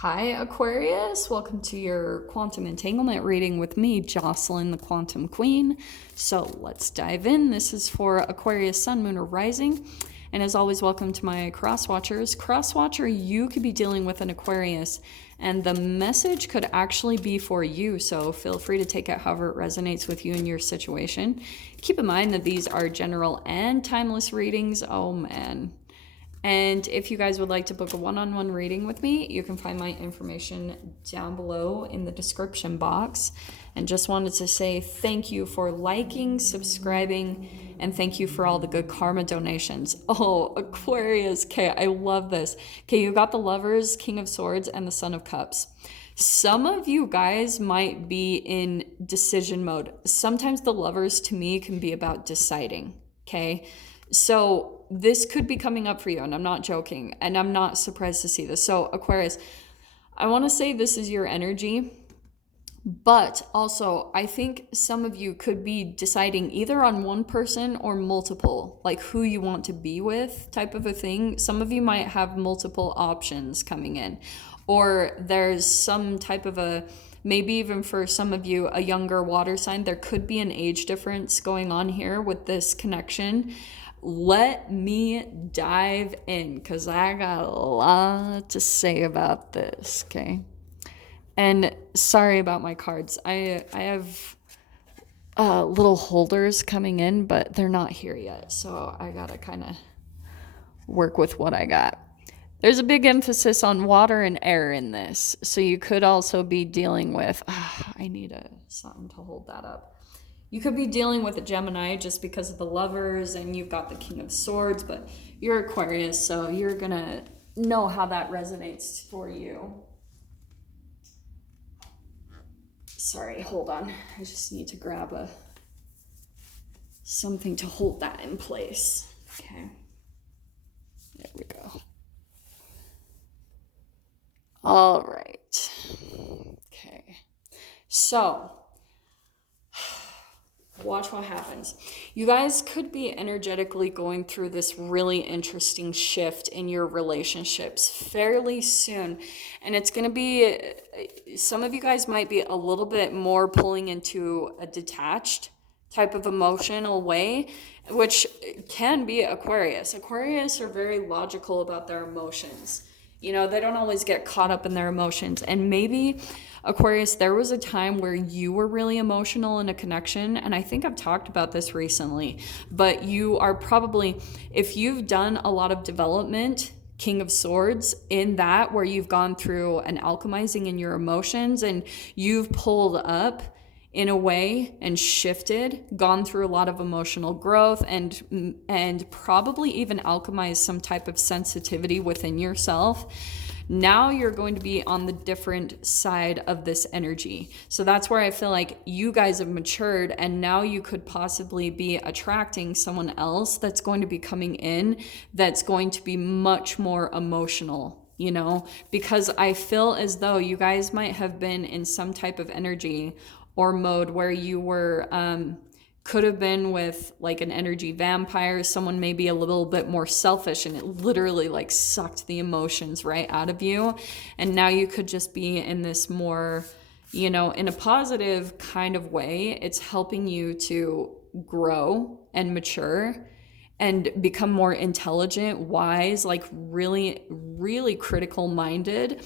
Hi, Aquarius. Welcome to your quantum entanglement reading with me, Jocelyn, the Quantum Queen. So let's dive in. This is for Aquarius, Sun, Moon, or Rising. And as always, welcome to my cross watchers. Cross watcher, you could be dealing with an Aquarius, and the message could actually be for you. So feel free to take it however it resonates with you and your situation. Keep in mind that these are general and timeless readings. Oh man. And if you guys would like to book a one-on-one reading with me, you can find my information down below in the description box. And just wanted to say thank you for liking, subscribing, and thank you for all the good karma donations. Oh, Aquarius. Okay, I love this. Okay, you got the Lovers, King of Swords, and the Son of Cups. Some of you guys might be in decision mode. Sometimes the Lovers, to me, can be about deciding, okay? So this could be coming up for you, and I'm not joking, and I'm not surprised to see this. So Aquarius, I want to say this is your energy, but also I think some of you could be deciding either on one person or multiple, like who you want to be with type of a thing. Some of you might have multiple options coming in, or there's some type of a, maybe even for some of you, a younger water sign. There could be an age difference going on here with this connection. Let me dive in because I got a lot to say about this, okay? And sorry about my cards. I have little holders coming in, but they're not here yet. So I gotta kind of work with what I got. There's a big emphasis on water and air in this. So you could also be dealing with, I need something to hold that up. You could be dealing with a Gemini just because of the Lovers, and you've got the King of Swords, but you're Aquarius, so you're going to know how that resonates for you. Sorry, hold on. I just need to grab something to hold that in place. Okay. There we go. All right. Okay. So watch what happens. You guys could be energetically going through this really interesting shift in your relationships fairly soon. And it's going to be, some of you guys might be a little bit more pulling into a detached type of emotional way, which can be Aquarius. Aquarius are very logical about their emotions. You know, they don't always get caught up in their emotions. And maybe, Aquarius, there was a time where you were really emotional in a connection, and I think I've talked about this recently, but you are probably, if you've done a lot of development, King of Swords, in that where you've gone through an alchemizing in your emotions and you've pulled up in a way and shifted, gone through a lot of emotional growth, and probably even alchemized some type of sensitivity within yourself. Now you're going to be on the different side of this energy. So that's where I feel like you guys have matured, and now you could possibly be attracting someone else that's going to be coming in that's going to be much more emotional, you know, because I feel as though you guys might have been in some type of energy or mode where you were could have been with like an energy vampire, someone maybe a little bit more selfish, and it literally like sucked the emotions right out of you. And now you could just be in this more, you know, in a positive kind of way. It's helping you to grow and mature and become more intelligent, wise, like really, really critical minded.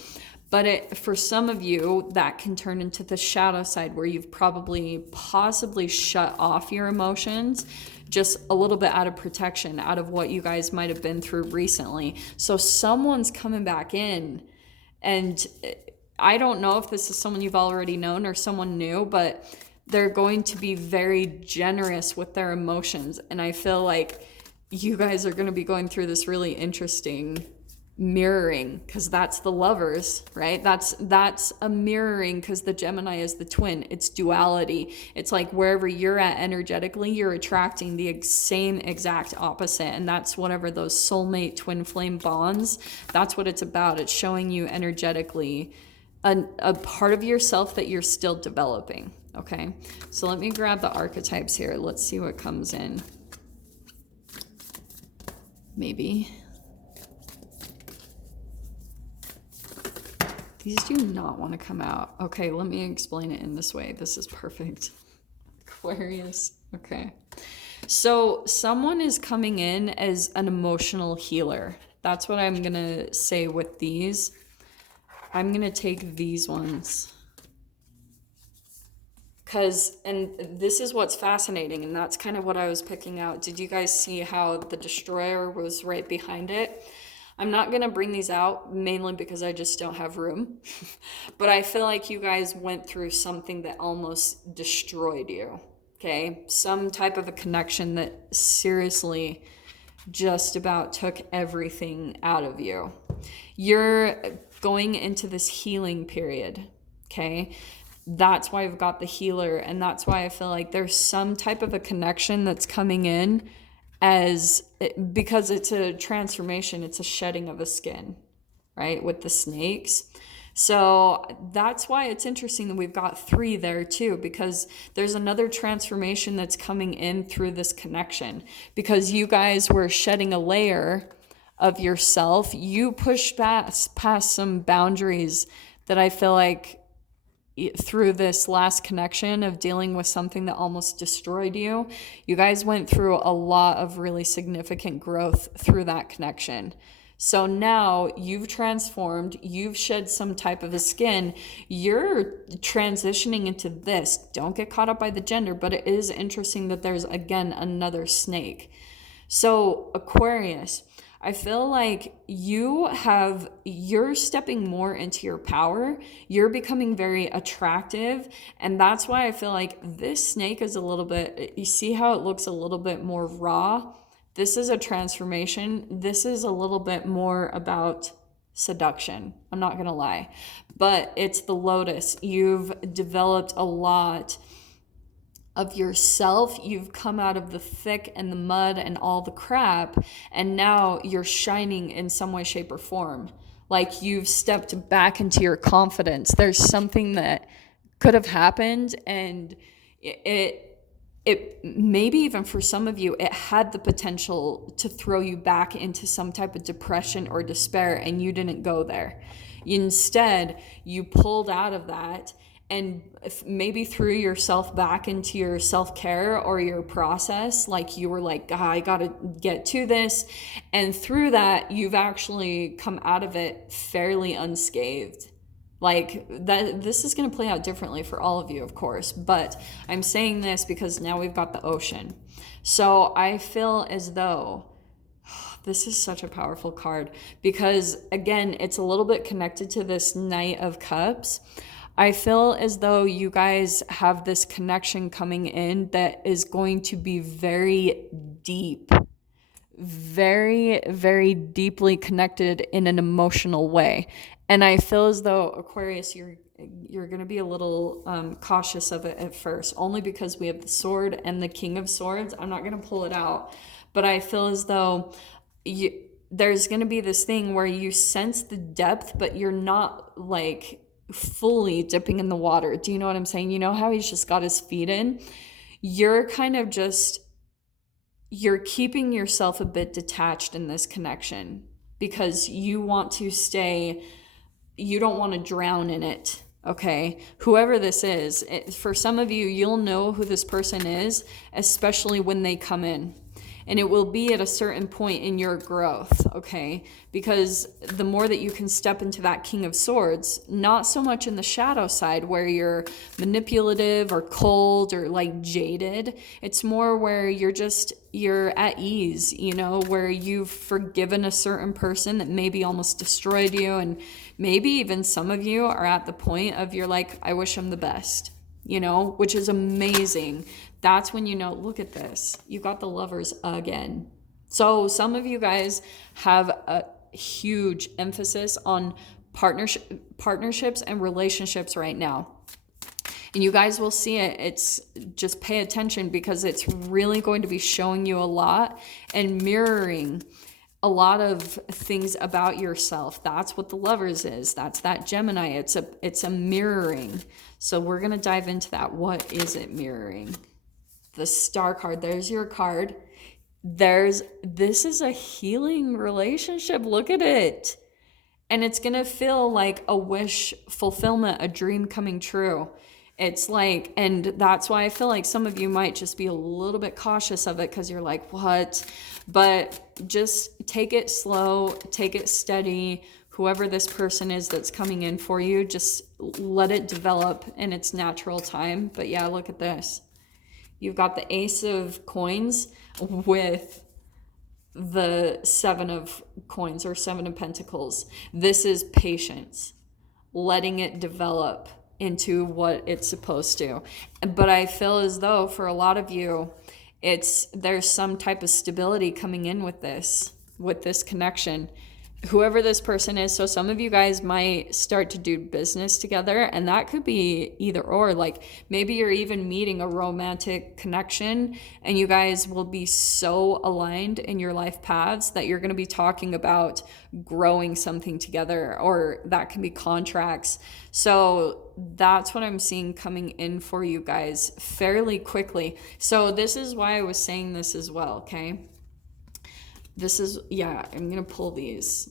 But for some of you, that can turn into the shadow side where you've possibly shut off your emotions just a little bit out of protection, out of what you guys might have been through recently. So someone's coming back in, and I don't know if this is someone you've already known or someone new, but they're going to be very generous with their emotions. And I feel like you guys are going to be going through this really interesting mirroring, because that's the Lovers, right? That's a mirroring, because the Gemini is the twin. It's duality. It's like wherever you're at energetically, you're attracting the same exact opposite. And that's whatever those soulmate twin flame bonds, that's what it's about. It's showing you energetically a part of yourself that you're still developing. Okay, so let me grab the archetypes here. Let's see what comes in. Maybe These do not want to come out. Okay, let me explain it in this way. This is perfect. Aquarius. Okay. So someone is coming in as an emotional healer. That's what I'm going to say with these. I'm going to take these ones. And this is what's fascinating, and that's kind of what I was picking out. Did you guys see how the destroyer was right behind it? I'm not going to bring these out, mainly because I just don't have room. But I feel like you guys went through something that almost destroyed you, okay? Some type of a connection that seriously just about took everything out of you. You're going into this healing period, okay? That's why I've got the healer, and that's why I feel like there's some type of a connection that's coming in because it's a transformation, it's a shedding of a skin, right, with the snakes. So that's why it's interesting that we've got 3 there too, because there's another transformation that's coming in through this connection, because you guys were shedding a layer of yourself. You pushed past some boundaries that I feel like through this last connection of dealing with something that almost destroyed you, you guys went through a lot of really significant growth through that connection. So now you've transformed, you've shed some type of a skin, you're transitioning into this. Don't get caught up by the gender, but it is interesting that there's, again, another snake. So Aquarius, I feel like you're stepping more into your power. You're becoming very attractive. And that's why I feel like this snake is a little bit, you see how it looks a little bit more raw? This is a transformation. This is a little bit more about seduction. I'm not going to lie. But it's the lotus. You've developed a lot of yourself. You've come out of the thick and the mud and all the crap, and now you're shining in some way, shape, or form. Like you've stepped back into your confidence. There's something that could have happened, and it maybe even for some of you, it had the potential to throw you back into some type of depression or despair, and you didn't go there. Instead, you pulled out of that and maybe threw yourself back into your self-care or your process. Like you were like, I gotta get to this. And through that, you've actually come out of it fairly unscathed. Like that, this is going to play out differently for all of you, of course, but I'm saying this because now we've got the ocean. So I feel as though this is such a powerful card, because again, it's a little bit connected to this Knight of Cups. I feel as though you guys have this connection coming in that is going to be very deep, very, very deeply connected in an emotional way. And I feel as though, Aquarius, you're going to be a little cautious of it at first, only because we have the sword and the King of Swords. I'm not going to pull it out, but I feel as though there's going to be this thing where you sense the depth, but you're not like fully dipping in the water. Do you know what I'm saying? You know how he's just got his feet in? You're kind of just, you're keeping yourself a bit detached in this connection because you want to stay, you don't want to drown in it. Okay, whoever this is, for some of you, you'll know who this person is, especially when they come in. And it will be at a certain point in your growth, okay? Because the more that you can step into that King of Swords, not so much in the shadow side where you're manipulative or cold or like jaded. It's more where you're at ease, you know, where you've forgiven a certain person that maybe almost destroyed you. And maybe even some of you are at the point of you're like, I wish him the best, you know, which is amazing. That's when you know, look at this. You got the Lovers again. So some of you guys have a huge emphasis on partnerships and relationships right now. And you guys will see it. It's just pay attention because it's really going to be showing you a lot and mirroring a lot of things about yourself. That's what the Lovers is. That's that Gemini. It's a mirroring. So we're going to dive into that. What is it mirroring? The Star card. There's your card. This is a healing relationship. Look at it. And it's going to feel like a wish fulfillment, a dream coming true. It's like, and that's why I feel like some of you might just be a little bit cautious of it because you're like, what? But just take it slow, take it steady. Whoever this person is that's coming in for you, just let it develop in its natural time. But yeah, look at this. You've got the Ace of Coins with the Seven of Coins or Seven of Pentacles. This is patience, letting it develop into what it's supposed to. But I feel as though for a lot of you, there's some type of stability coming in with this connection. Whoever this person is, so some of you guys might start to do business together, and that could be either or. Like maybe you're even meeting a romantic connection and you guys will be so aligned in your life paths that you're going to be talking about growing something together, or that can be contracts. So that's what I'm seeing coming in for you guys fairly quickly. So this is why I was saying this as well, okay? This is, yeah, I'm going to pull these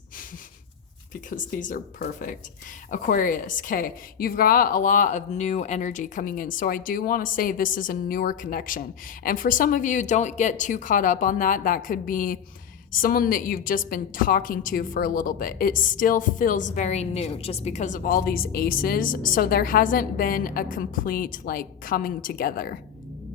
because these are perfect. Aquarius, okay, you've got a lot of new energy coming in. So I do want to say this is a newer connection. And for some of you, don't get too caught up on that. That could be someone that you've just been talking to for a little bit. It still feels very new just because of all these aces. So there hasn't been a complete like coming together.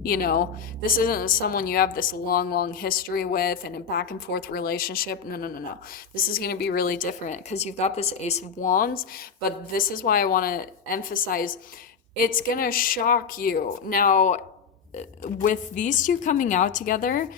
You know, this isn't someone you have this long history with and a back and forth relationship. No. This is going to be really different because you've got this Ace of Wands, but this is why I want to emphasize it's going to shock you. Now, with these two coming out together,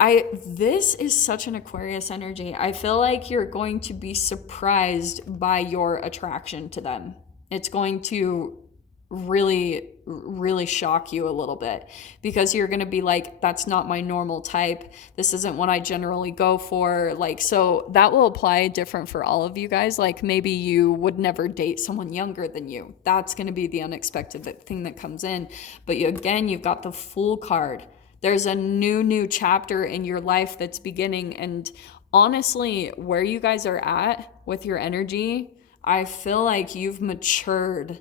this is such an Aquarius energy. I feel like you're going to be surprised by your attraction to them. It's going to really shock you a little bit because you're going to be like, that's not my normal type. This isn't what I generally go for. Like, so that will apply different for all of you guys. Like maybe you would never date someone younger than you. That's going to be the unexpected thing that comes in. But again, you've got the Fool card. There's a new chapter in your life that's beginning. And honestly, where you guys are at with your energy, I feel like you've matured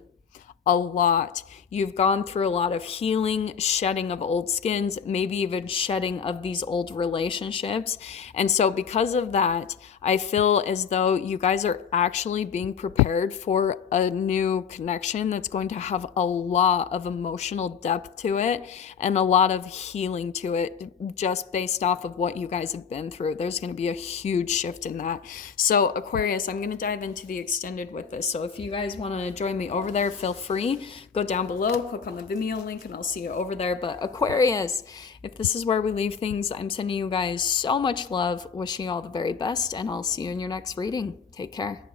a lot. You've gone through a lot of healing, shedding of old skins, maybe even shedding of these old relationships. And so because of that, I feel as though you guys are actually being prepared for a new connection that's going to have a lot of emotional depth to it and a lot of healing to it just based off of what you guys have been through. There's going to be a huge shift in that. So Aquarius, I'm going to dive into the extended with this. So if you guys want to join me over there, feel free. Go down below, click on the Vimeo link, and I'll see you over there. But Aquarius, if this is where we leave things, I'm sending you guys so much love, wishing you all the very best, and I'll see you in your next reading. Take care.